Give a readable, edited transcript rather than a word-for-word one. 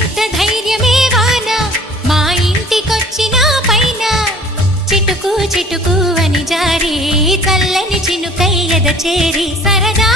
ఎంత ధైర్యమే వాన మా ఇంటికొచ్చిన పైన చిటుకు చిటుకు అని జారి చల్లని చినుకై ఎద చేరి సరదా